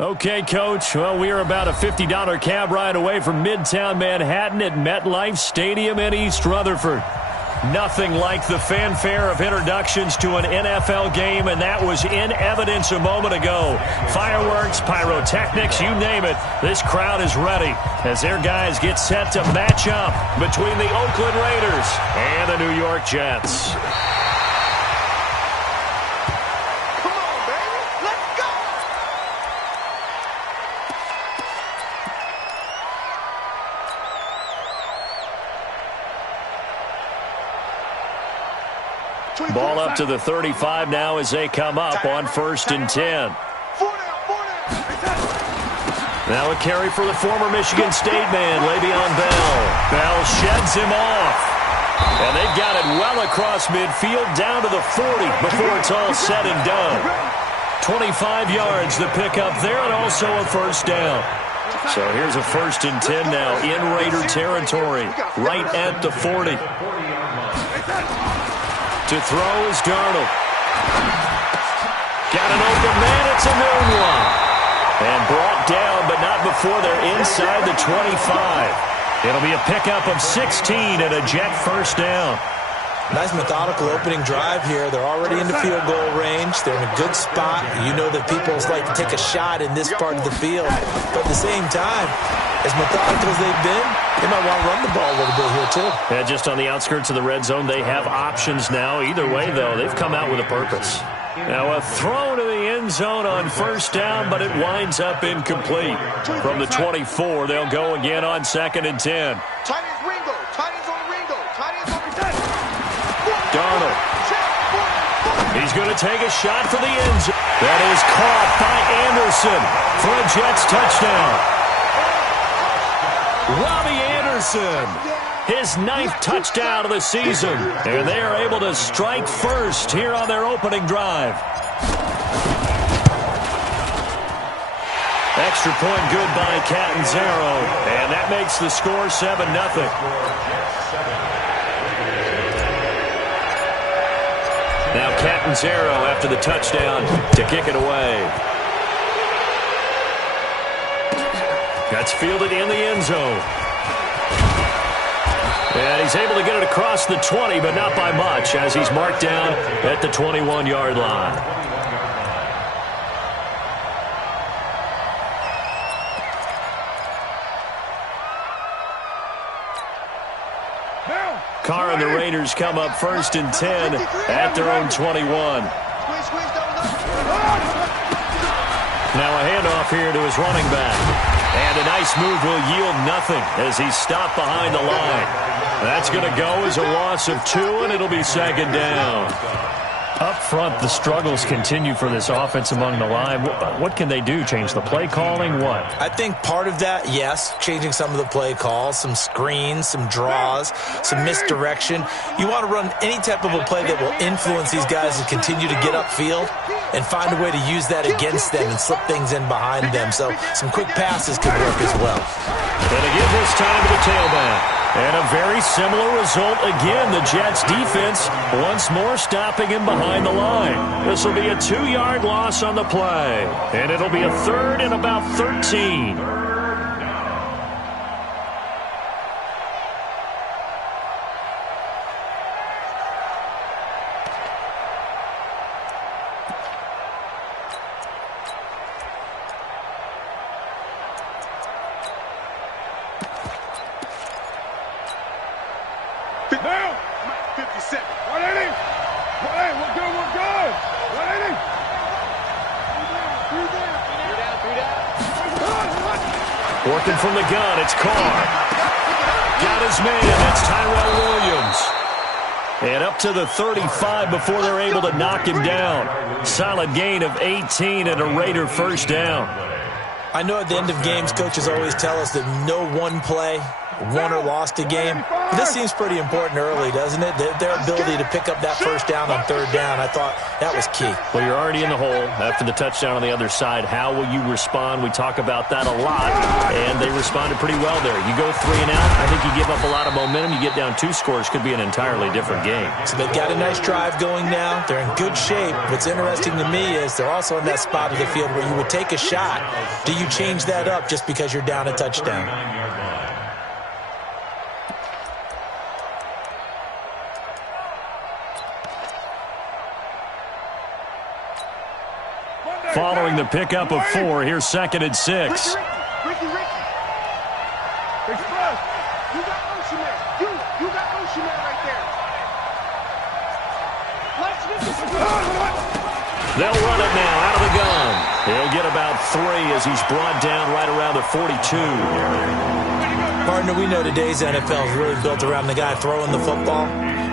Okay, Coach. Well, we are about a $50 cab ride away from Midtown Manhattan at MetLife Stadium in East Rutherford. Nothing like the fanfare of introductions to an NFL game, and that was in evidence a moment ago. Fireworks, pyrotechnics, you name it. This crowd is ready as their guys get set to match up between the Oakland Raiders and the New York Jets. Ball up to the 35 now as they come up on 1st and 10. Now a carry for the former Michigan State man, Le'Veon Bell. Bell sheds him off. And they've got it well across midfield down to the 40 before it's all said and done. 25 yards the pickup there and also a first down. So here's a 1st and 10 now in Raider territory, right at the 40. To throw is Darnold. Got an open man. It's a known one. And brought down, but not before they're inside the 25. It'll be a pickup of 16 and a Jet first down. Nice methodical opening drive here. They're already into field goal range. They're in a good spot. You know that people like to take a shot in this part of the field. But at the same time, as methodical as they've been, they might want to run the ball a little bit here, too. Yeah, just on the outskirts of the red zone, they have options now. Either way, though, they've come out with a purpose. Now a throw to the end zone on first down, but it winds up incomplete. From the 24, they'll go again on 2nd and 10. Darnold. He's going to take a shot for the end zone. That is caught by Anderson for a Jets touchdown. Robbie Anderson, his 9th touchdown of the season. And they are able to strike first here on their opening drive. Extra point good by Catanzaro. And that makes the score 7-0. Now Catanzaro after the touchdown to kick it away. That's fielded in the end zone. And he's able to get it across the 20, but not by much, as he's marked down at the 21-yard line. Carr and the Raiders come up 1st and 10 at their own 21. Now a handoff here to his running back. And a nice move will yield nothing as he's stopped behind the line. That's going to go as a loss of 2, and it'll be 2nd down. Up front, the struggles continue for this offense among the line. What can they do? Change the play calling? What? I think part of that, yes, changing some of the play calls, some screens, some draws, some misdirection. You want to run any type of a play that will influence these guys to continue to get upfield and find a way to use that against them and slip things in behind them. So some quick passes could work as well. And to give this time to the tailback. And a very similar result again. The Jets defense once more stopping him behind the line. This will be a 2-yard loss on the play. And it'll be a 3rd and about 13. Now, 57. 180. 180. We're good. We're good. 180. 3 down. Working from the gun, it's Carr. Got his man. That's Tyrell Williams. And up to the 35 before they're able to knock him down. Solid gain of 18 and a Raider first down. I know at the end of games, coaches always tell us that no one play won or lost a game. But this seems pretty important early, doesn't it? Their ability to pick up that first down on third down, I thought that was key. Well, you're already in the hole after the touchdown on the other side. How will you respond? We talk about that a lot, and they responded pretty well there. You go 3 and out, I think you give up a lot of momentum. You get down 2 scores, could be an entirely different game. So they've got a nice drive going now. They're in good shape. What's interesting to me is they're also in that spot of the field where you would take a shot. Do you change that up just because you're down a touchdown? Following the pickup of 4, here's 2nd and 6. Ricky. Express. You got Ocean Man. You got Ocean Man right there. They'll run it now out of the gun. He'll get about 3 as he's brought down right around the 42. Partner, we know today's NFL is really built around the guy throwing the football.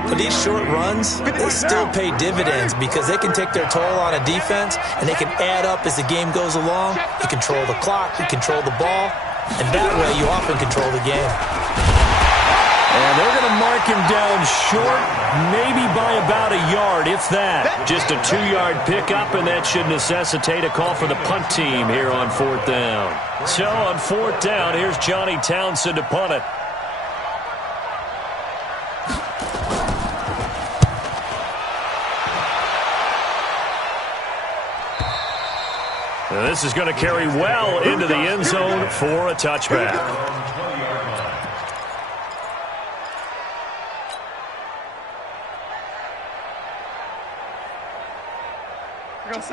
But these short runs, they still pay dividends because they can take their toll on a defense and they can add up as the game goes along. You control the clock, you control the ball, and that way you often control the game. And they're going to mark him down short, maybe by about a yard, if that. Just a 2-yard pickup, and that should necessitate a call for the punt team here on 4th down. So on 4th down, here's Johnny Townsend to punt it. This is going to carry well into the end zone for a touchback.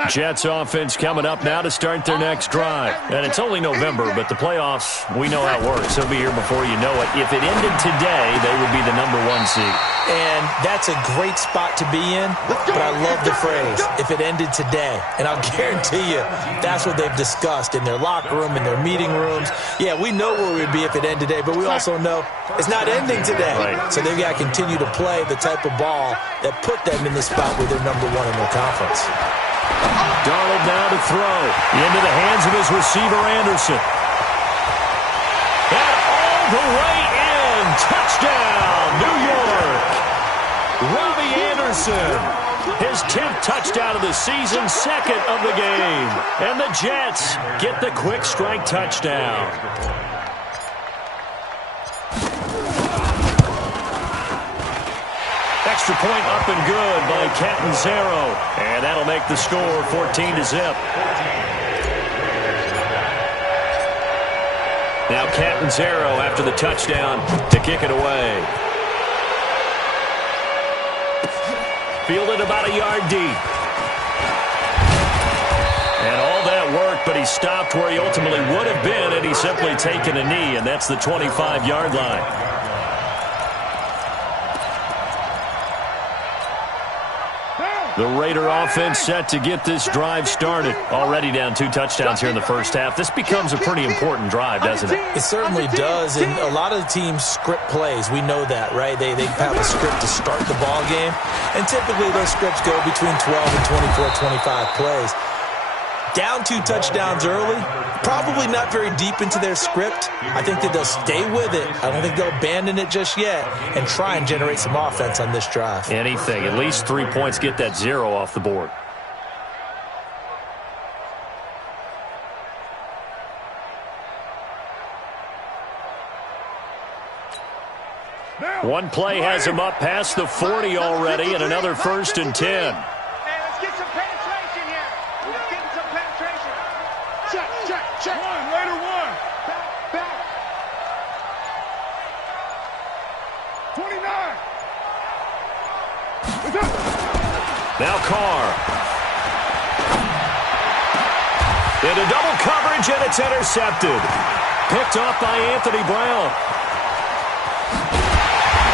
Jets offense coming up now to start their next drive. And it's only November, but the playoffs, we know how it works. They'll be here before you know it. If it ended today, they would be the #1 seed. And that's a great spot to be in, but I love the phrase, if it ended today. And I'll guarantee you, that's what they've discussed in their locker room, in their meeting rooms. Yeah, we know where we'd be if it ended today, but we also know it's not ending today. Right. So they've got to continue to play the type of ball that put them in the spot where they're #1 in their conference. Darnold now to throw. Into the hands of his receiver, Anderson. And all the way in. Touchdown, New York. Robbie Anderson. His 10th touchdown of the season, 2nd of the game. And the Jets get the quick strike touchdown. Extra point up and good by Catanzaro. And that'll make the score 14-0. Now Catanzaro after the touchdown to kick it away. Fielded about a yard deep. And all that work, but he stopped where he ultimately would have been had he simply taken a knee, and that's the 25-yard line. The Raider offense set to get this drive started. Already down 2 touchdowns here in the first half. This becomes a pretty important drive, doesn't it? It certainly does, and a lot of the teams script plays. We know that, right? They have a script to start the ball game, and typically those scripts go between 12 and 24, 25 plays. Down 2 touchdowns early, probably not very deep into their script. I think that they'll stay with it. I don't think they'll abandon it just yet and try and generate some offense on this drive. Anything. At least 3 points, get that 0 off the board. One play has him up past the 40 already, and another 1st and 10. Check. Raider 1. Back. 29. Now Carr. Into double coverage, and it's intercepted. Picked off by Anthony Brown.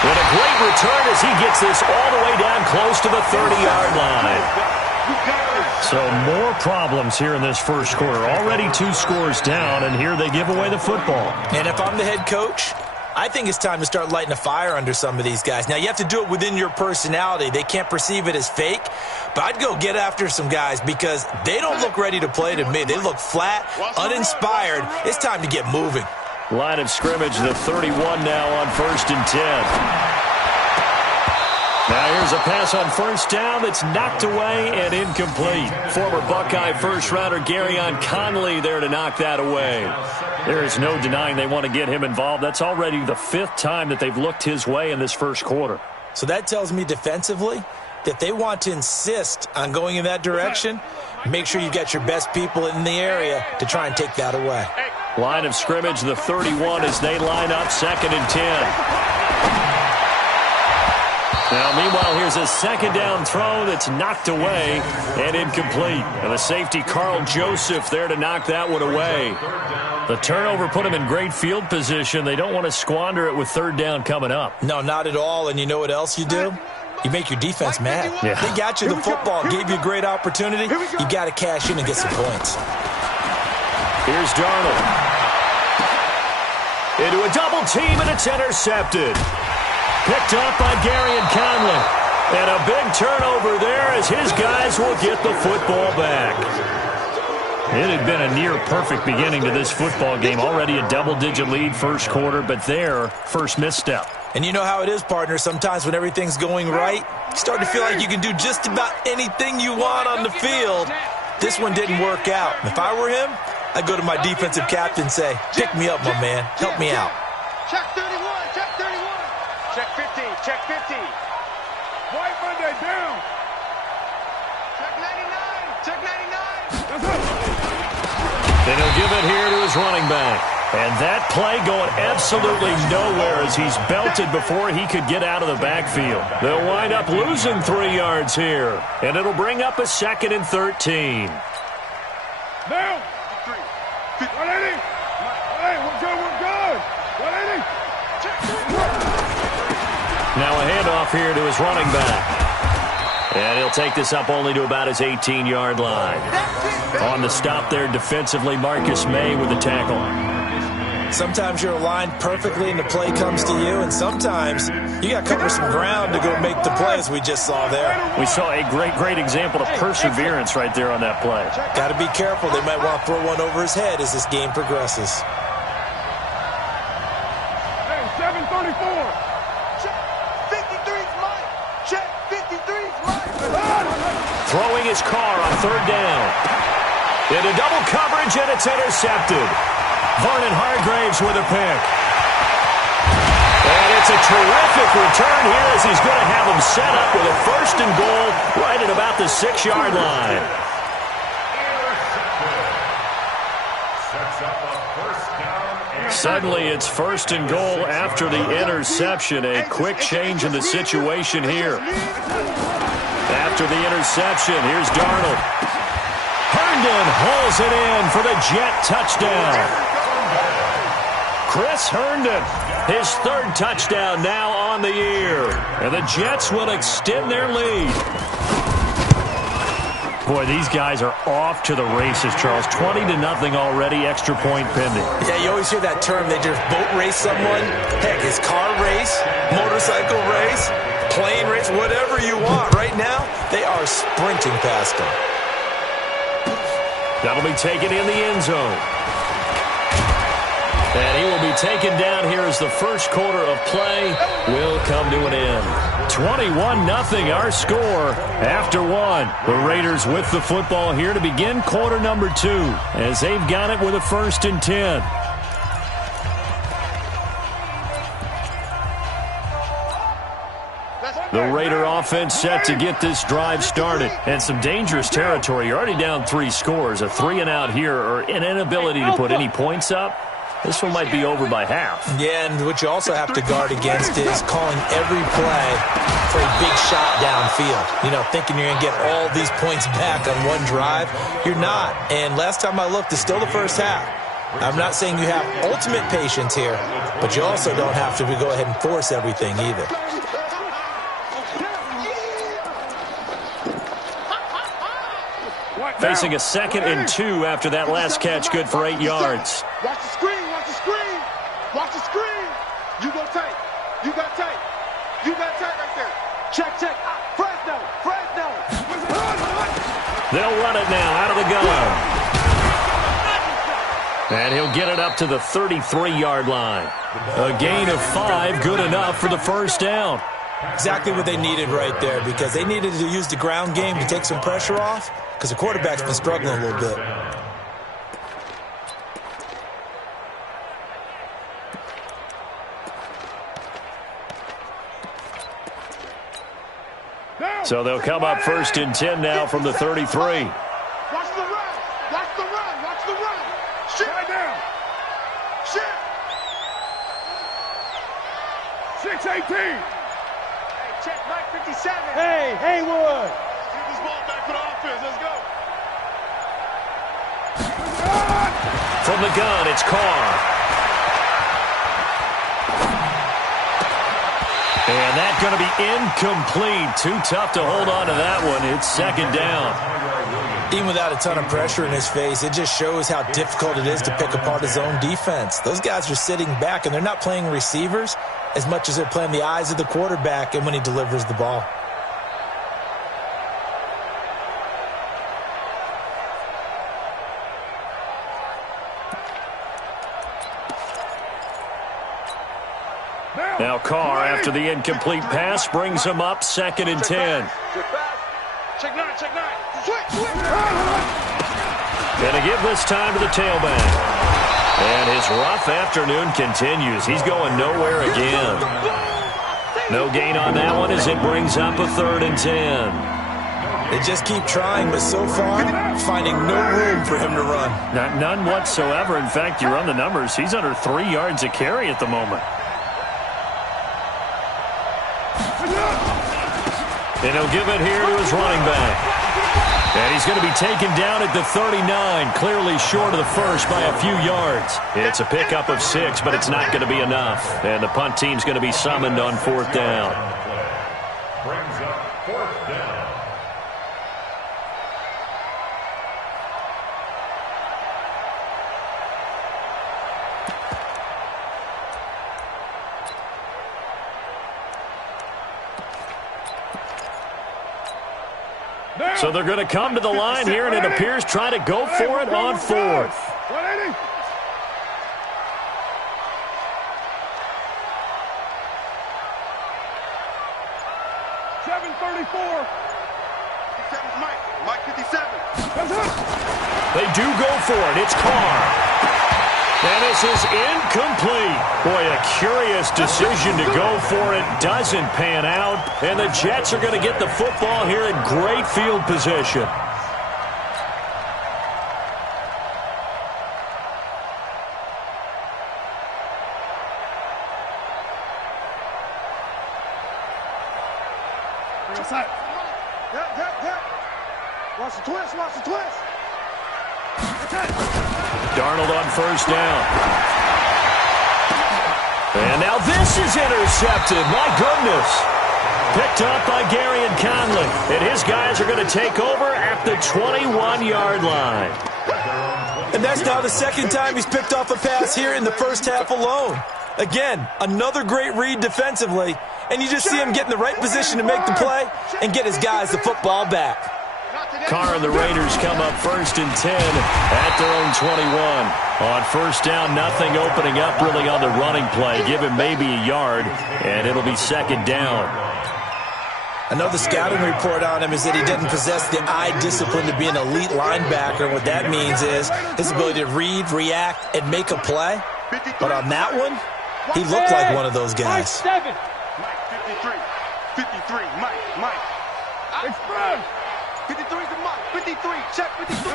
And a great return as he gets this all the way down close to the 30-yard line. So more problems here in this first quarter. Already 2 scores down, and here they give away the football. And if I'm the head coach, I think it's time to start lighting a fire under some of these guys. Now, you have to do it within your personality. They can't perceive it as fake, but I'd go get after some guys because they don't look ready to play to me. They look flat, uninspired. It's time to get moving. Line of scrimmage, the 31 now on 1st and 10. Now here's a pass on 1st down that's knocked away and incomplete. Former Buckeye first-rounder Garyon Conley there to knock that away. There is no denying they want to get him involved. That's already the 5th time that they've looked his way in this first quarter. So that tells me defensively that they want to insist on going in that direction. Make sure you get your best people in the area to try and take that away. Line of scrimmage, the 31 as they line up 2nd and 10. Now, meanwhile, here's a 2nd down throw that's knocked away and incomplete. And the safety, Carl Joseph, there to knock that one away. The turnover put them in great field position. They don't want to squander it with 3rd down coming up. No, not at all. And you know what else you do? You make your defense mad. Yeah. They got you the football, gave you a great opportunity. You got to cash in and get some points. Here's Darnold. Into a double team, and it's intercepted. Picked up by Garyon Conley. And a big turnover there as his guys will get the football back. It had been a near-perfect beginning to this football game. Already a double-digit lead first quarter, but their first misstep. And you know how it is, partner. Sometimes when everything's going right, you start to feel like you can do just about anything you want on the field. This one didn't work out. If I were him, I'd go to my defensive captain and say, pick me up, my man. Help me out. Check 31, check 31. Check 50, check 50. White Monday down. Check 99, check 99. That's it. Then he'll give it here to his running back. And that play going absolutely nowhere as he's belted before he could get out of the backfield. They'll wind up losing 3 yards here. And it'll bring up a 2nd and 13. Now. 180. 180, we're good, we're good. 180. Now a handoff here to his running back. And he'll take this up only to about his 18-yard line. On the stop there defensively, Marcus May with the tackle. Sometimes you're aligned perfectly and the play comes to you, and sometimes you got to cover some ground to go make the plays we just saw there. We saw a great example of perseverance right there on that play. Got to be careful. They might want to throw one over his head as this game progresses. Hey, 734. Throwing his car on 3rd down. Into double coverage, and it's intercepted. Vernon Hargreaves with a pick. And it's a terrific return here as he's going to have him set up with a 1st and goal right at about the 6-yard line. Suddenly it's 1st and goal after the interception. A quick change in the situation here. After the interception, here's Darnold. Herndon hauls it in for the Jet touchdown. Chris Herndon, his 3rd touchdown now on the year. And the Jets will extend their lead. Boy, these guys are off to the races, Charles. 20-0 already, extra point pending. Yeah, you always hear that term. They just boat race someone. Heck, it's car race, motorcycle race, plane race, whatever you want. Right now, they are sprinting past them. That'll be taken in the end zone. And he will be taken down here as the first quarter of play will come to an end. 21-0 our score after 1. The Raiders with the football here to begin quarter number 2 as they've got it with a 1st and 10. The Raider offense set to get this drive started. And some dangerous territory. You're already down 3 scores. A 3-and-out here or an inability to put any points up. This one might be over by half. Yeah, and what you also have to guard against is calling every play for a big shot downfield. You know, thinking you're going to get all these points back on one drive. You're not. And last time I looked, it's still the first half. I'm not saying you have ultimate patience here, but you also don't have to go ahead and force everything either. Facing a 2nd and 2 after that last catch, good for 8 yards. Watch the screen, watch the screen. Watch the screen. You go tight. You got tight. You got tight right there. Check. Fresno. They'll run it now out of the gun. And he'll get it up to the 33-yard line. A gain of 5, good enough for the first down. Exactly what they needed right there, because they needed to use the ground game to take some pressure off, because the quarterback's been struggling a little bit. So they'll come up 1st and 10 now from the 33. Watch the run. Watch the run. Watch the run. Shit. Right down. Shit. 6-18. Hey, check Mike 57. Hey, Haywood. Get this ball back for the offense. Let's go. From the gun, it's Carr. And that's going to be incomplete. Too tough to hold on to that one. It's 2nd down. Even without a ton of pressure in his face, it just shows how difficult it is to pick apart his own defense. Those guys are sitting back, and they're not playing receivers as much as they're playing the eyes of the quarterback and when he delivers the ball. Now Carr, after the incomplete pass, brings him up 2nd and 10. Check 9, check 9. Gonna give this time to the tailback. And his rough afternoon continues. He's going nowhere again. No gain on that one as it brings up a 3rd and 10. They just keep trying, but so far, finding no room for him to run. None whatsoever. In fact, you run the numbers. He's under 3 yards a carry at the moment. And he'll give it here to his running back. And he's going to be taken down at the 39, clearly short of the first by a few yards. It's a pickup of 6, but it's not going to be enough. And the punt team's going to be summoned on 4th down. Brings up 4th down. So they're going to come to the line here, and it appears try to go for it on 4th. 180. Mike 57. They do go for it. It's Carr. And this is incomplete. Boy, a curious decision to go for it. Doesn't pan out. And the Jets are going to get the football here in great field position. Watch the twist, watch the twist. Darnold on 1st down. And now this is intercepted. My goodness. Picked up by Gary and Conley. And his guys are going to take over at the 21-yard line. And that's now the 2nd time he's picked off a pass here in the first half alone. Again, another great read defensively. And you just see him get in the right position to make the play and get his guys the football back. Carr and the Raiders come up 1st and 10 at their own 21. On 1st down, nothing opening up really on the running play. Give him maybe a yard, and it'll be 2nd down. I know the scouting report on him is that he doesn't possess the eye discipline to be an elite linebacker. What that means is his ability to read, react, and make a play. But on that one, he looked like one of those guys. Mike 53. 53. Mike. Express. 53 to Mike. 53. Check 53.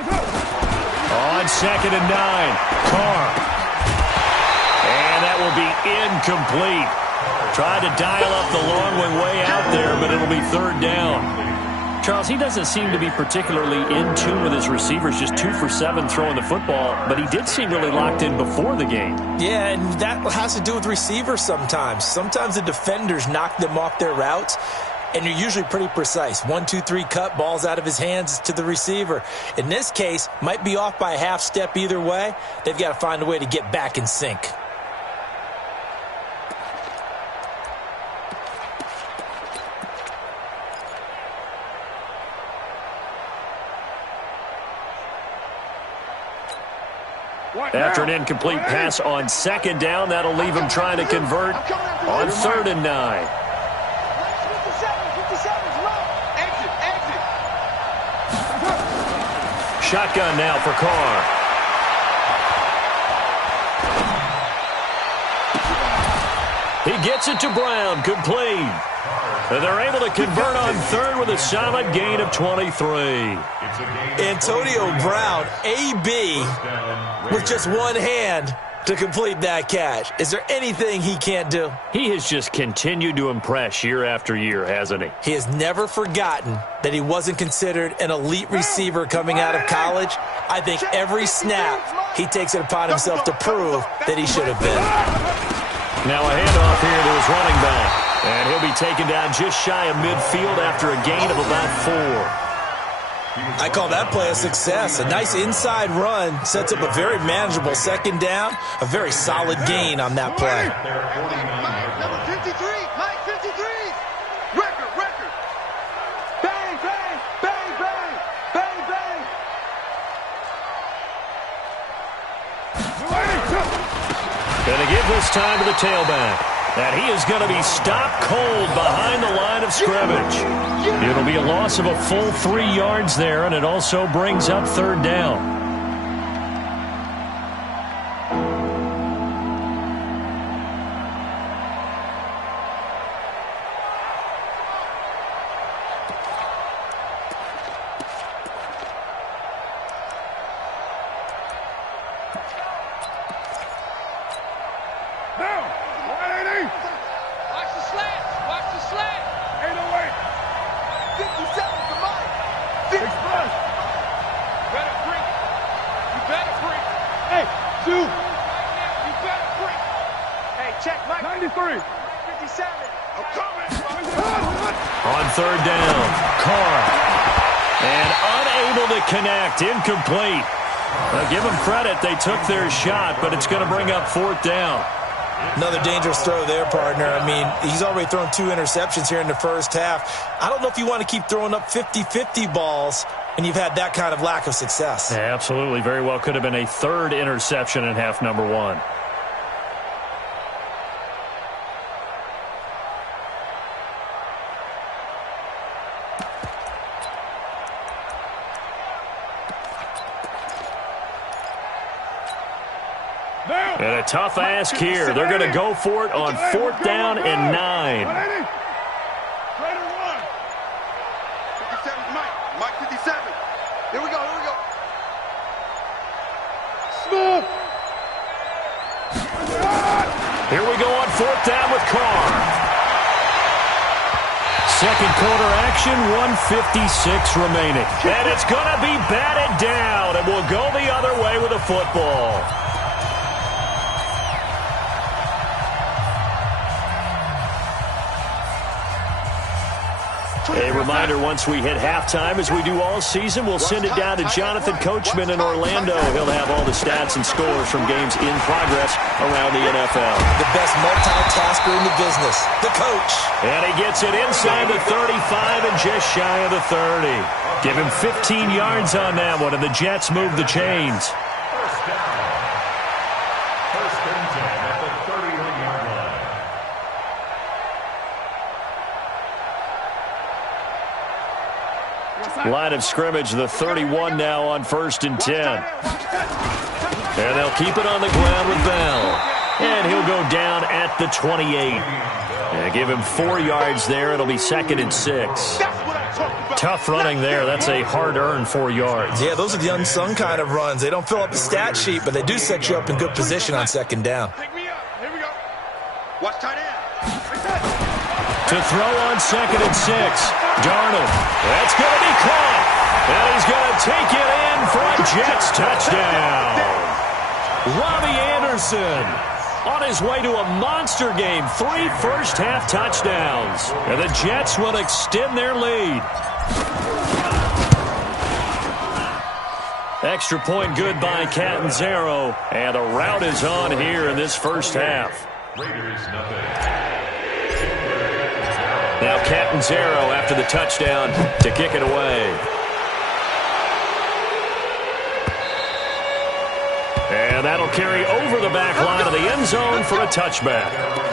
On 2nd and 9, Carr. And that will be incomplete. Tried to dial up the long one way out there, but it'll be 3rd down. Charles, he doesn't seem to be particularly in tune with his receivers, just 2 for 7 throwing the football, but he did seem really locked in before the game. Yeah, and that has to do with receivers sometimes. Sometimes the defenders knock them off their routes, and you're usually pretty precise. 1, 2, 3 cut, balls out of his hands to the receiver. In this case, might be off by a half step either way. They've got to find a way to get back in sync. After an incomplete pass on second down, that'll leave him trying to convert on 3rd and 9. Shotgun now for Carr. He gets it to Brown, complete. And they're able to convert on 3rd with a solid gain of 23. Antonio Brown, AB, with just one hand to complete that catch. Is there anything he can't do? He has just continued to impress year after year, hasn't he? He has never forgotten that he wasn't considered an elite receiver coming out of college. I think every snap he takes it upon himself to prove that he should have been. Now a handoff here to his running back. And he'll be taken down just shy of midfield after a gain of about 4. I call that play a success. A nice inside run sets up a very manageable second down. A very solid gain on that play. Number 53, Mike 53. Record. Bang, bang, bang, bang, bang, bang. Going to give this time to the tailback. And he is going to be stopped cold behind the line of scrimmage. It'll be a loss of a full 3 yards there, and it also brings up 3rd down. On 3rd down, Carr. And unable to connect, incomplete. Well, give them credit, they took their shot, but it's going to bring up 4th down. Another dangerous throw there, partner. I mean, he's already thrown 2 interceptions here in the first half. I don't know if you want to keep throwing up 50-50 balls and you've had that kind of lack of success. Yeah, absolutely. Very well could have been a 3rd interception in half number 1. And a tough ask here. They're going to go for it on 4th down and 9. 57, Mike 57. Here we go. Smooth. Here we go on 4th down with Carr. Second quarter action, 1:56 remaining. And it's going to be batted down, and we'll go the other way with a football. A reminder, once we hit halftime, as we do all season, we'll send it down to Jonathan Coachman in Orlando. He'll have all the stats and scores from games in progress around the NFL. The best multitasker in the business, the coach. And he gets it inside the 35 and just shy of the 30. Give him 15 yards on that one, and the Jets move the chains. First and 10 at the 31-yard line. Line of scrimmage, the 31 now on 1st and 10. And they'll keep it on the ground with Bell. And he'll go down at the 28. And give him 4 yards there. It'll be 2nd and 6. Tough running there. That's a hard-earned 4 yards. Yeah, those are the unsung kind of runs. They don't fill up the stat sheet, but they do set you up in good position on 2nd down. Pick me up. Here we go. Watch tight end. To throw on 2nd and 6. Darnold. That's going to be caught. And he's going to take it in for a Jets touchdown. Robbie Anderson on his way to a monster game. 3 first-half touchdowns. And the Jets will extend their lead. Extra point good by Catanzaro. And the route is on here in this first half. Raiders nothing. Now Catanzaro after the touchdown to kick it away. And that'll carry over the back line of the end zone for a touchback.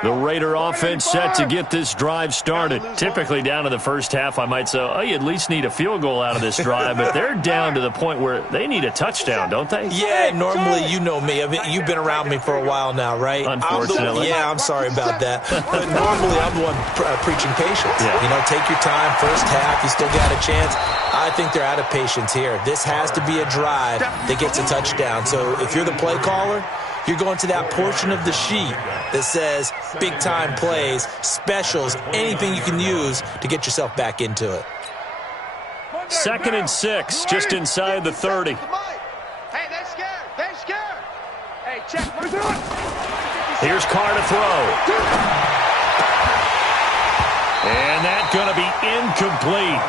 The Raider offense set to get this drive started. Typically down to the first half, I might say, oh, you at least need a field goal out of this drive, but they're down to the point where they need a touchdown, don't they? Yeah, normally, you know me. I mean, you've been around me for a while now, right? Unfortunately. I'm sorry about that. But normally, I'm the one preaching patience. Yeah. You know, take your time. First half, you still got a chance. I think they're out of patience here. This has to be a drive that gets a touchdown. So if you're the play caller, you're going to that portion of the sheet that says big-time plays, specials, anything you can use to get yourself back into it. 2nd and 6, just inside the 30. Hey, they're scared. They're scared. Hey, check. Here's Carr to throw. And that's going to be incomplete.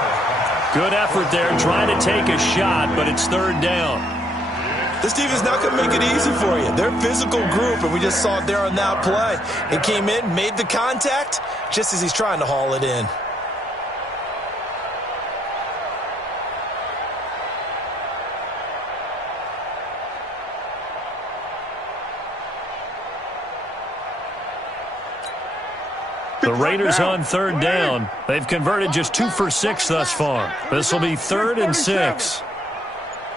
Good effort there, trying to take a shot, but it's 3rd down. This team is not going to make it easy for you. They're a physical group, and we just saw it there on that play. He came in, made the contact, just as he's trying to haul it in. The Raiders on 3rd down. They've converted just 2 for 6 thus far. This will be 3rd and 6.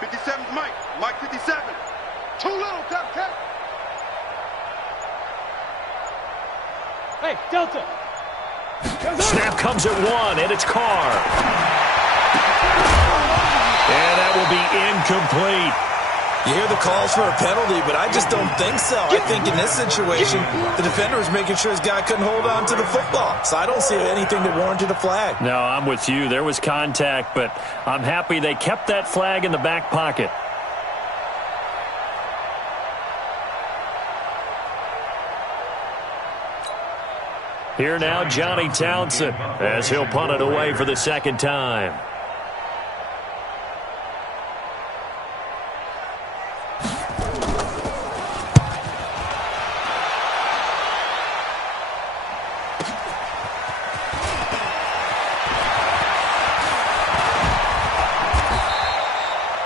57's Mike. Mike 57. Too little, cut. Hey, Delta. Snap comes at 1, and it's Carr. And that will be incomplete. You hear the calls for a penalty, but I just don't think so. I think in this situation, the defender was making sure his guy couldn't hold on to the football. So I don't see anything that warranted a flag. No, I'm with you. There was contact, but I'm happy they kept that flag in the back pocket. Here now, Johnny Townsend, as he'll punt it away for the 2nd time.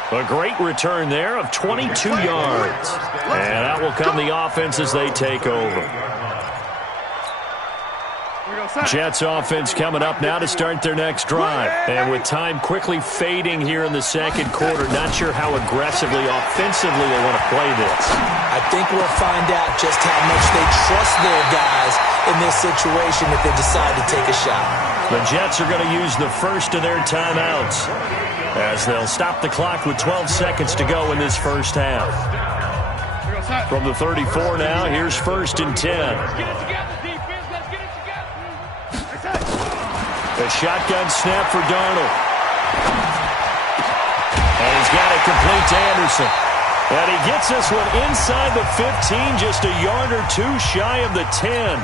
A great return there of 22 yards. And out will come the offense as they take over. Jets offense coming up now to start their next drive. And with time quickly fading here in the 2nd quarter, not sure how aggressively, offensively they want to play this. I think we'll find out just how much they trust their guys in this situation if they decide to take a shot. The Jets are going to use the first of their timeouts as they'll stop the clock with 12 seconds to go in this first half. From the 34 now, here's 1st and 10. A shotgun snap for Darnold. And he's got it complete to Anderson. And he gets this one inside the 15, just a yard or 2 shy of the 10.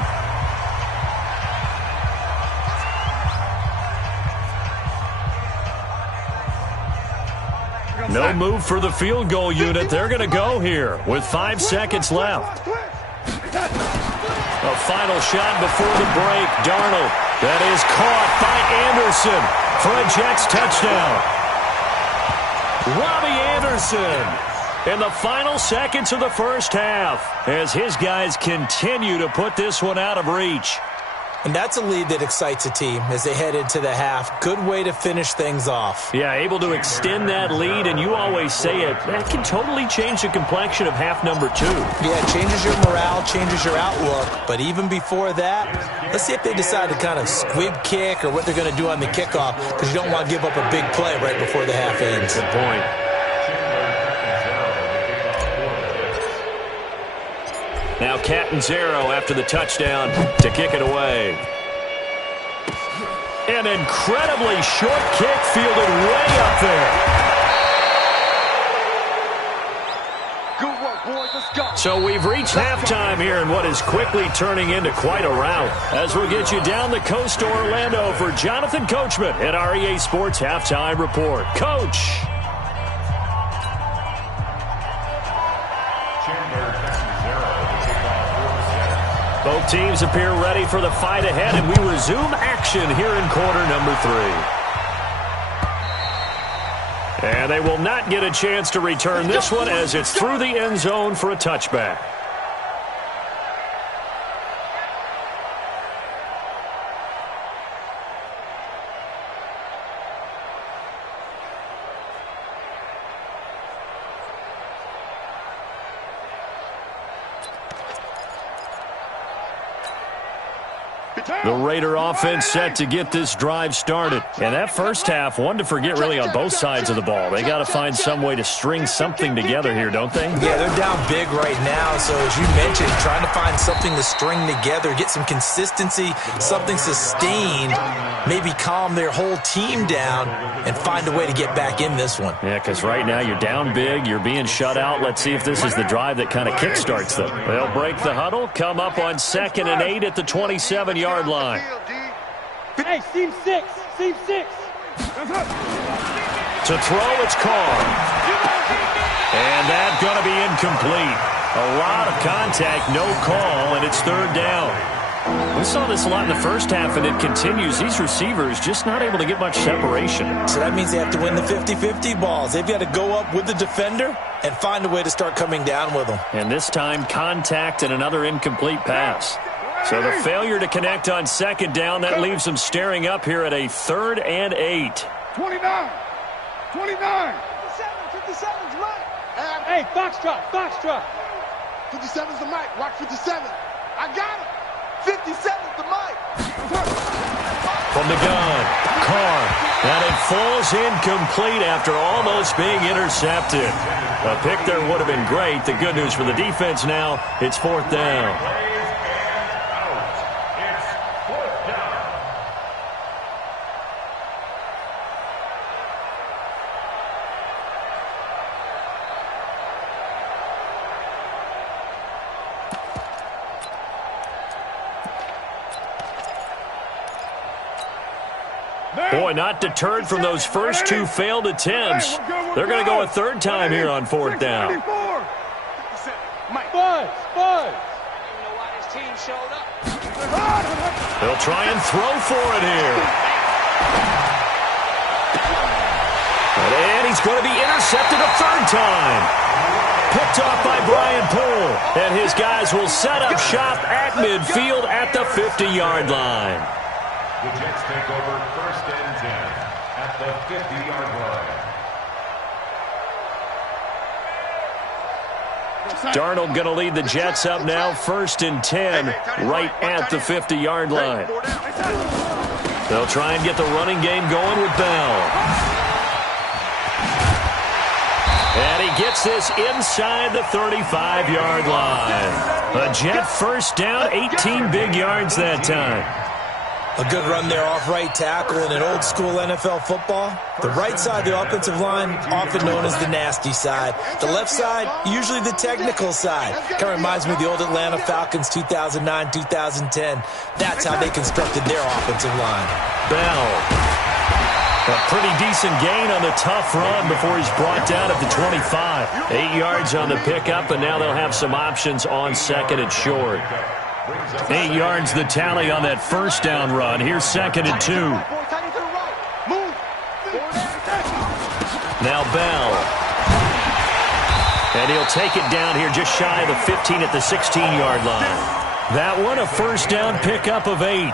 No move for the field goal unit. They're going to go here with 5 seconds left. A final shot before the break. Darnold. That is caught by Anderson for a Jets touchdown. Robbie Anderson in the final seconds of the first half as his guys continue to put this one out of reach. And that's a lead that excites a team as they head into the half. Good way to finish things off. Yeah, able to extend that lead, and you always say it, that can totally change the complexion of half number 2. Yeah, it changes your morale, changes your outlook. But even before that, let's see if they decide to kind of squib kick or what they're going to do on the kickoff, because you don't want to give up a big play right before the half ends. Good point. Now Catanzaro after the touchdown to kick it away. An incredibly short kick fielded way up there. Good work, boys. Let's go. So we've reached halftime here in what is quickly turning into quite a rout. As we'll get you down the coast to Orlando for Jonathan Coachman at our EA Sports Halftime Report. Coach. Both teams appear ready for the fight ahead, and we resume action here in quarter number 3. And they will not get a chance to return this one as it's through the end zone for a touchback. The Raider offense set to get this drive started. And that first half, one to forget really on both sides of the ball. They got to find some way to string something together here, don't they? Yeah, they're down big right now. So as you mentioned, trying to find something to string together, get some consistency, something sustained, maybe calm their whole team down and find a way to get back in this one. Yeah, because right now you're down big, you're being shut out. Let's see if this is the drive that kind of kickstarts them. They'll break the huddle, come up on 2nd and 8 at the 27-yard line. Hey, seam 6. Seam 6. To throw, it's Carr. And that's going to be incomplete. A lot of contact, no call, and it's 3rd down. We saw this a lot in the first half, and it continues. These receivers just not able to get much separation. So that means they have to win the 50-50 balls. They've got to go up with the defender and find a way to start coming down with them. And this time, contact and another incomplete pass. So the failure to connect on 2nd down, that leaves them staring up here at a 3rd and 8. 29. 29. 57's Mike. Hey, Foxtrot. Foxtrot. 57's the Mike. Watch 57. I got him. 57's the Mike. From the gun, Carr. And it falls incomplete after almost being intercepted. A pick there would have been great. The good news for the defense now, it's 4th down. Boy, not deterred from those first 2 failed attempts. They're going to go a 3rd time here on 4th down. Buzz. They'll try and throw for it here. And he's going to be intercepted a 3rd time. Picked off by Brian Poole. And his guys will set up shop at midfield at the 50-yard line. The Jets take over 1st and 10 at the 50-yard line. Darnold going to lead the Jets up now, 1st and 10, right at the 50-yard line. They'll try and get the running game going with Bell. And he gets this inside the 35-yard line. A Jet 1st down, 18 big yards that time. A good run there off right tackle in an old-school NFL football. The right side of the offensive line, often known as the nasty side. The left side, usually the technical side. Kind of reminds me of the old Atlanta Falcons 2009-2010. That's how they constructed their offensive line. Bell. A pretty decent gain on the tough run before he's brought down at the 25. 8 yards on the pickup, and now they'll have some options on 2nd and short. 8 yards the tally on that first down run. Here's 2nd and 2. Now Bell. And he'll take it down here just shy of the 15 at the 16-yard line. That one a first down pickup of 8.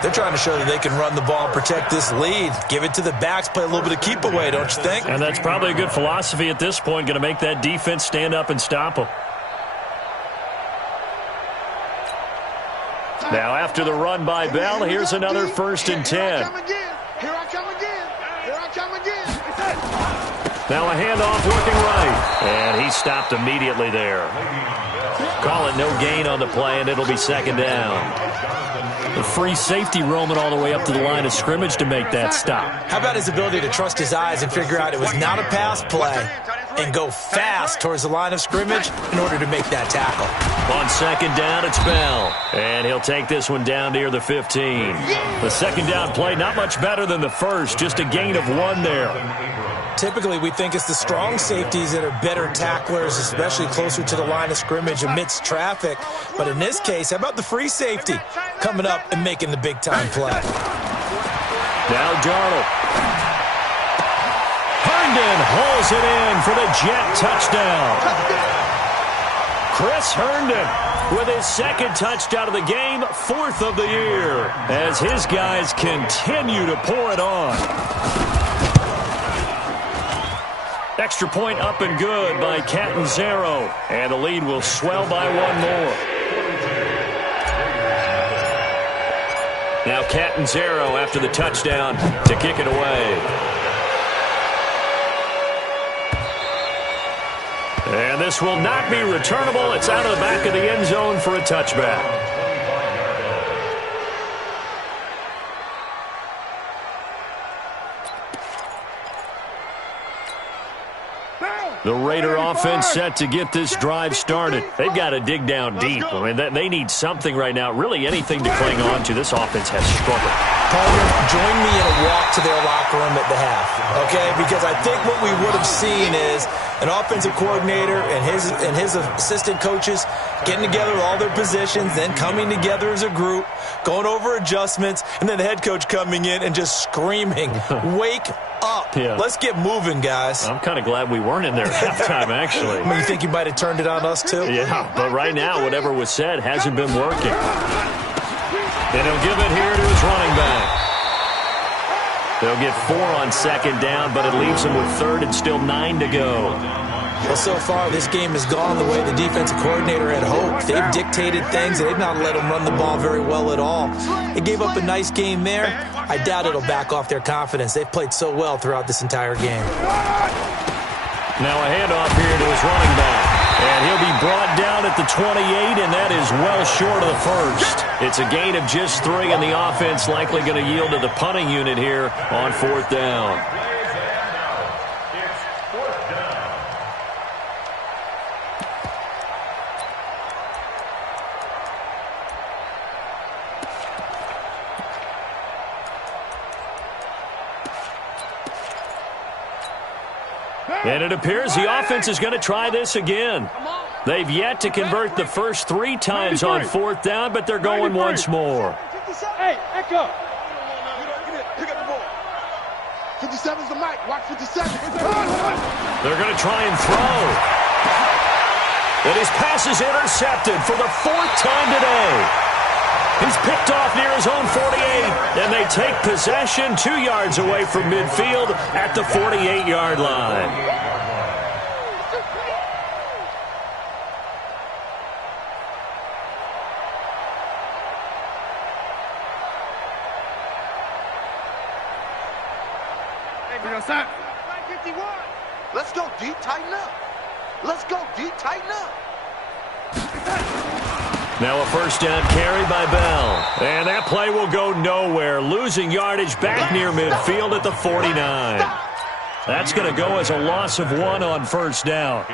They're trying to show that they can run the ball and protect this lead. Give it to the backs, play a little bit of keep away, don't you think? And that's probably a good philosophy at this point, going to make that defense stand up and stop them. Now after the run by Bell, here's another 1st and 10. Here I come again. Here I come again. Now a handoff working right. And he stopped immediately there. Call it no gain on the play, and it'll be 2nd down. The free safety roaming all the way up to the line of scrimmage to make that stop. How about his ability to trust his eyes and figure out it was not a pass play and go fast towards the line of scrimmage in order to make that tackle. On 2nd down, it's Bell. And he'll take this one down near the 15. The 2nd down play, not much better than the first, just a gain of 1 there. Typically, we think it's the strong safeties that are better tacklers, especially closer to the line of scrimmage amidst traffic. But in this case, how about the free safety coming up and making the big-time play? Now Darnold. Herndon hauls it in for the Jet touchdown. Chris Herndon with his 2nd touchdown of the game, 4th of the year, as his guys continue to pour it on. Extra point up and good by Catanzaro. And the lead will swell by 1 more. Now Catanzaro after the touchdown to kick it away. And this will not be returnable. It's out of the back of the end zone for a touchback. The Raider offense set to get this drive started. They've got to dig down deep. I mean, they need something right now, really anything to cling on to. This offense has struggled. Partner, join me in a walk to their locker room at the half, okay? Because I think what we would have seen is an offensive coordinator and his assistant coaches getting together with all their positions, then coming together as a group, going over adjustments, and then the head coach coming in and just screaming, wake up. Yeah. Let's get moving, guys. I'm kind of glad we weren't in there at halftime, actually. I mean, you think you might have turned it on us, too? Yeah, but right now, whatever was said hasn't been working. And he'll give it here to his running back. They'll get 4 on 2nd down, but it leaves them with 3rd and still 9 to go. Well, so far, this game has gone the way the defensive coordinator had hoped. They've dictated things, and they've not let them run the ball very well at all. They gave up a nice game there. I doubt it'll back off their confidence. They've played so well throughout this entire game. Now a handoff here to his running back. And he'll be brought down at the 28, and that is well short of the first. It's a gain of just 3, and the offense likely going to yield to the punting unit here on 4th down. And it appears the offense is going to try this again. They've yet to convert the first 3 times on 4th down, but they're going once more. Hey, echo. Pick up the ball. 57's the mic. Watch 57. They're going to try and throw. And his pass is intercepted for the 4th time today. He's picked off near his own 48, and they take possession 2 yards away from midfield at the 48-yard line. Let's go deep, tighten up. Let's go deep, tighten up. Now a first down carry by Bell. And that play will go nowhere. Losing yardage back near midfield at the 49. That's going to go as a loss of 1 on 1st down.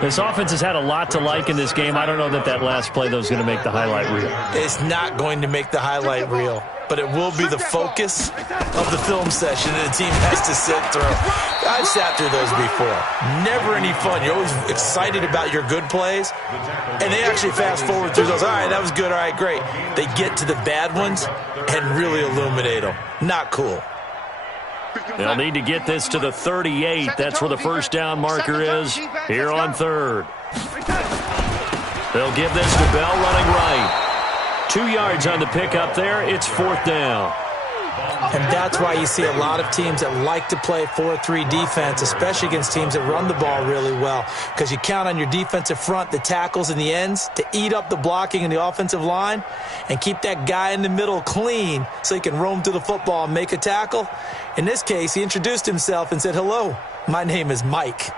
This offense has had a lot to like in this game. I don't know that last play, though, is going to make the highlight reel. It's not going to make the highlight reel. but it will be the focus of the film session that the team has to sit through. I've sat through those before. Never any fun. You're always excited about your good plays, and they actually fast forward through those. All right, that was good. All right, great. They get to the bad ones and really illuminate them. Not cool. They'll need to get this to the 38. That's where the first down marker is here on third. They'll give this to Bell running right. 2 yards on the pickup there. It's fourth down. And that's why you see a lot of teams that like to play 4-3 defense, especially against teams that run the ball really well, because you count on your defensive front, the tackles and the ends, to eat up the blocking in the offensive line and keep that guy in the middle clean so he can roam to the football and make a tackle. In this case, he introduced himself and said, "Hello, my name is Mike."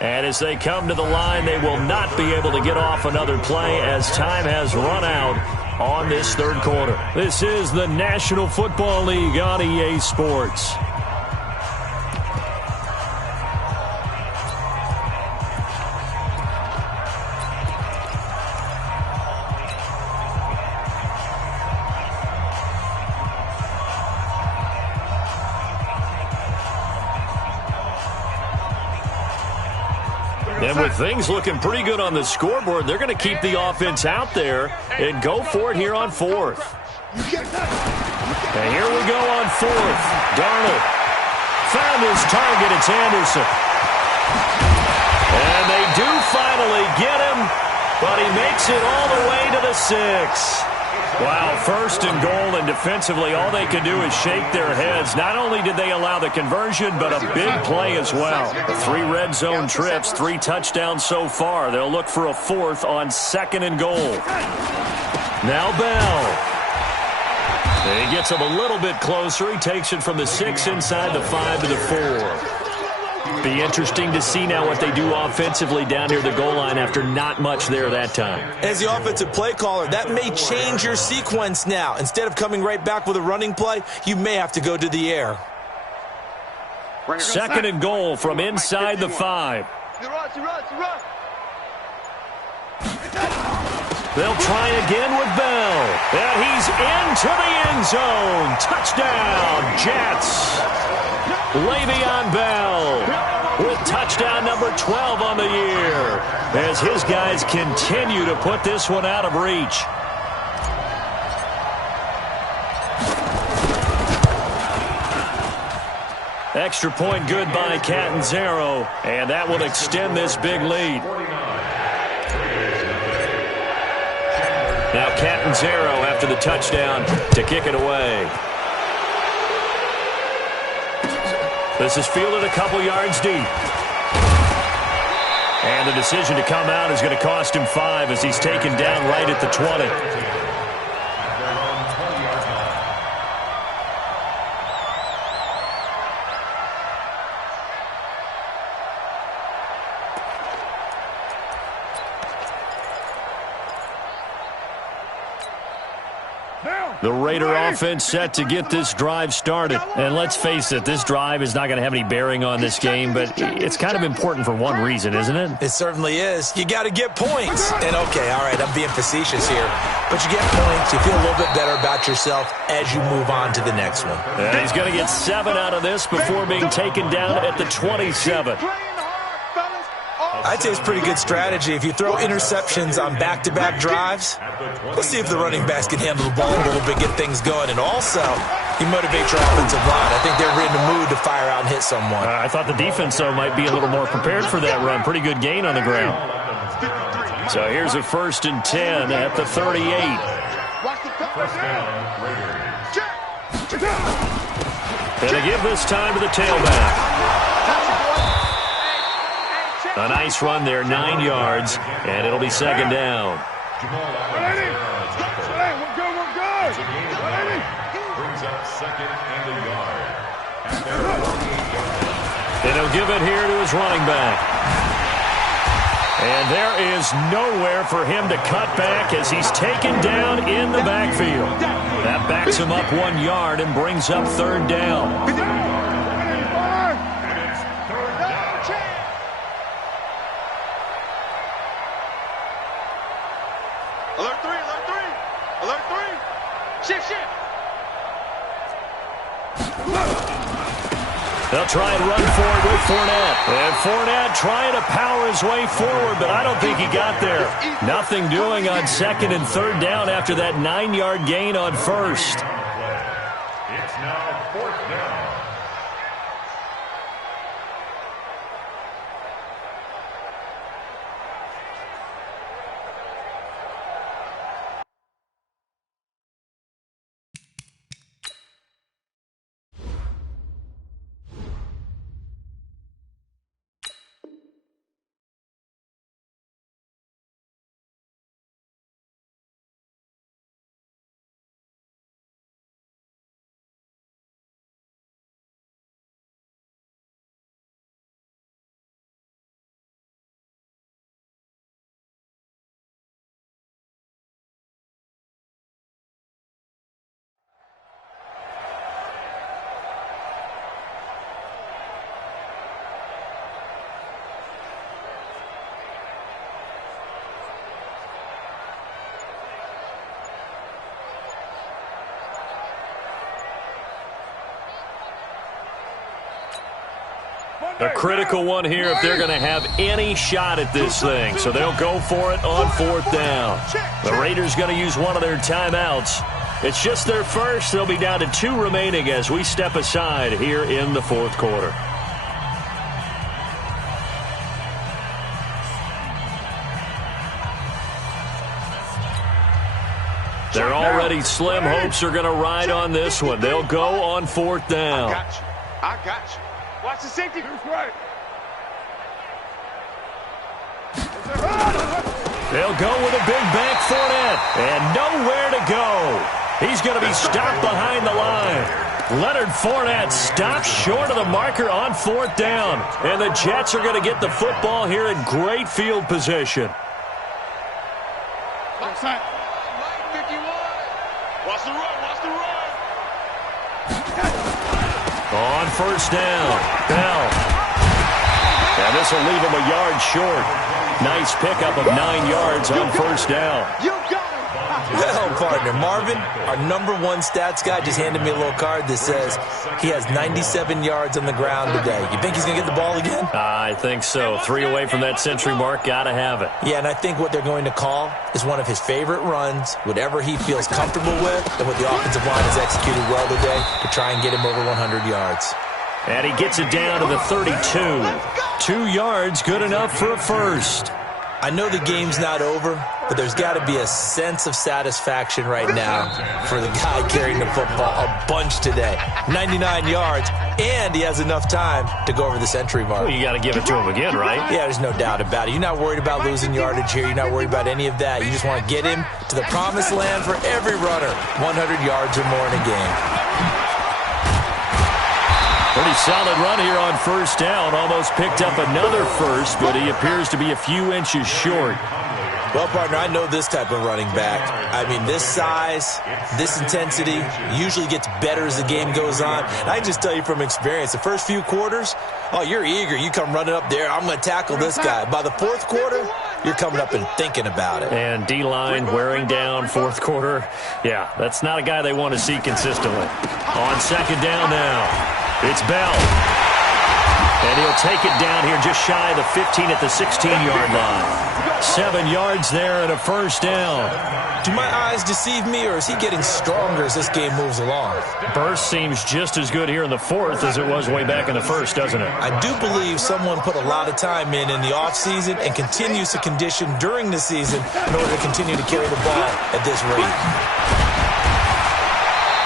And as they come to the line, they will not be able to get off another play as time has run out on this third quarter. This is the National Football League on EA Sports. And with things looking pretty good on the scoreboard, they're going to keep the offense out there and go for it here on fourth. And here we go on fourth. Darnold found his target. It's Anderson. And they do finally get him, but he makes it all the way to the 6. Wow, first and goal, and defensively all they can do is shake their heads. Not only did they allow the conversion, but a big play as well. 3 red zone trips, 3 touchdowns so far. They'll look for a 4th on second and goal. Now Bell. He gets him a little bit closer. He takes it from the 6 inside the 5 to the 4. Be interesting to see now what they do offensively down near the goal line after not much there that time. As the offensive play caller, that may change your sequence now. Instead of coming right back with a running play, you may have to go to the air. Second and goal from inside the 5. They'll try again with Bell. And he's into the end zone. Touchdown, Jets. Le'Veon Bell with touchdown number 12 on the year as his guys continue to put this one out of reach. Extra point good by Catanzaro, and that will extend this big lead. Now Catanzaro after the touchdown to kick it away. This is fielded a couple yards deep. And the decision to come out is going to cost him 5 as he's taken down right at the 20. The Raider offense set to get this drive started. And let's face it, this drive is not going to have any bearing on this game, but it's kind of important for one reason, isn't it? It certainly is. You got to get points. And okay, all right, I'm being facetious here, but you get points, you feel a little bit better about yourself as you move on to the next one. And he's going to get 7 out of this before being taken down at the 27. I'd say it's pretty good strategy. If you throw interceptions on back-to-back drives, let's see if the running backs can handle the ball a little bit, get things going. And also, you motivate your offensive line. I think they're in the mood to fire out and hit someone. I thought the defense, though, might be a little more prepared for that run. Pretty good gain on the ground. So here's a 1st and 10 at the 38. And they give this time to the tailback. A nice run there, 9 yards, and it'll be second down. Brings up second and a yard. And he'll give it here to his running back. And there is nowhere for him to cut back as he's taken down in the backfield. That backs him up 1 yard and brings up third down. They'll try and run for it with Fournette. And Fournette trying to power his way forward, but I don't think he got there. Nothing doing on 2nd and 3rd down after that 9-yard gain on 1st. It's now 4th down. A critical one here if they're going to have any shot at this thing. So they'll go for it on 4th down. The Raiders going to use one of their timeouts. It's just their first. They'll be down to 2 remaining as we step aside here in the 4th quarter. Their already slim hopes are going to ride on this one. They'll go on 4th down. I got you. Watch the safety. Right. They'll go with a big bank Fournette. And nowhere to go. He's going to be stopped behind the line. Leonard Fournette stops short of the marker on 4th down. And the Jets are going to get the football here in great field position. Outside. Watch the run. Watch the run. On 1st down, Bell. And this will leave him a yard short. Nice pickup of 9 yards on 1st down. You got him. Well, partner, Marvin, our #1 stats guy just handed me a little card that says he has 97 yards on the ground today. You think he's going to get the ball again? I think so. 3 away from that century mark. Got to have it. Yeah, and I think what they're going to call is one of his favorite runs, whatever he feels comfortable with, and what the offensive line has executed well today to try and get him over 100 yards. And he gets it down to the 32. 2 yards, good enough for a first. I know the game's not over, but there's got to be a sense of satisfaction right now for the guy carrying the football a bunch today. 99 yards, and he has enough time to go over the century mark. Well, you got to give it to him again, right? Yeah, there's no doubt about it. You're not worried about losing yardage here. You're not worried about any of that. You just want to get him to the promised land for every runner. 100 yards or more in a game. Pretty solid run here on 1st down. Almost picked up another first, but he appears to be a few inches short. Well, partner, I know this type of running back. I mean, this size, this intensity usually gets better as the game goes on. And I can just tell you from experience, the first few quarters, oh, you're eager. You come running up there, I'm going to tackle this guy. By the 4th quarter, you're coming up and thinking about it. And D-line wearing down 4th quarter. Yeah, that's not a guy they want to see consistently. On 2nd down now. It's Bell. And he'll take it down here just shy of the 15 at the 16-yard line. 7 yards there and a first down. Do my eyes deceive me, or is he getting stronger as this game moves along? Burst seems just as good here in the 4th as it was way back in the 1st, doesn't it? I do believe someone put a lot of time in the offseason and continues to condition during the season in order to continue to carry the ball at this rate.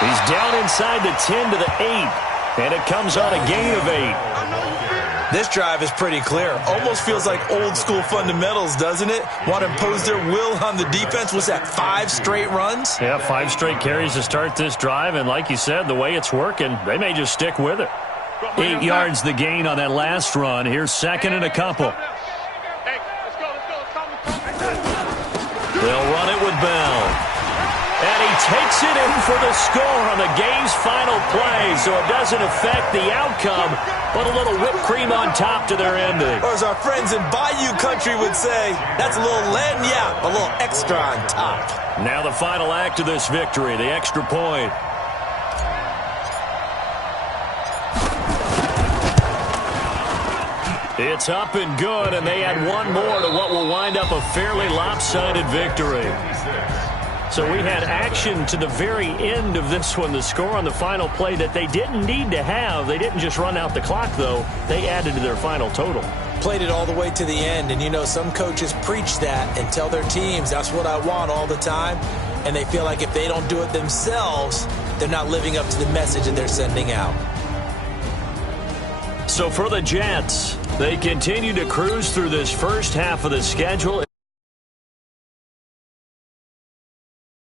He's down inside the 10 to the 8. And it comes on a gain of 8. This drive is pretty clear. Almost feels like old school fundamentals, doesn't it? Want to impose their will on the defense. Was that 5 straight runs? Yeah, 5 straight carries to start this drive. And like you said, the way it's working, they may just stick with it. 8 yards the gain on that last run. Here's 2nd and a couple. Hey, let's go. They'll run it with Bell. And he takes it in for the score on the game's final play, so it doesn't affect the outcome, but a little whipped cream on top to their ending. Or as our friends in Bayou Country would say, that's a little lagniappe, a little extra on top. Now the final act of this victory, the extra point. It's up and good, and they add one more to what will wind up a fairly lopsided victory. So we had action to the very end of this one. The score on the final play that they didn't need to have. They didn't just run out the clock, though. They added to their final total. Played it all the way to the end, and you know some coaches preach that and tell their teams that's what I want all the time, and they feel like if they don't do it themselves, they're not living up to the message that they're sending out. So for the Jets, they continue to cruise through this first half of the schedule.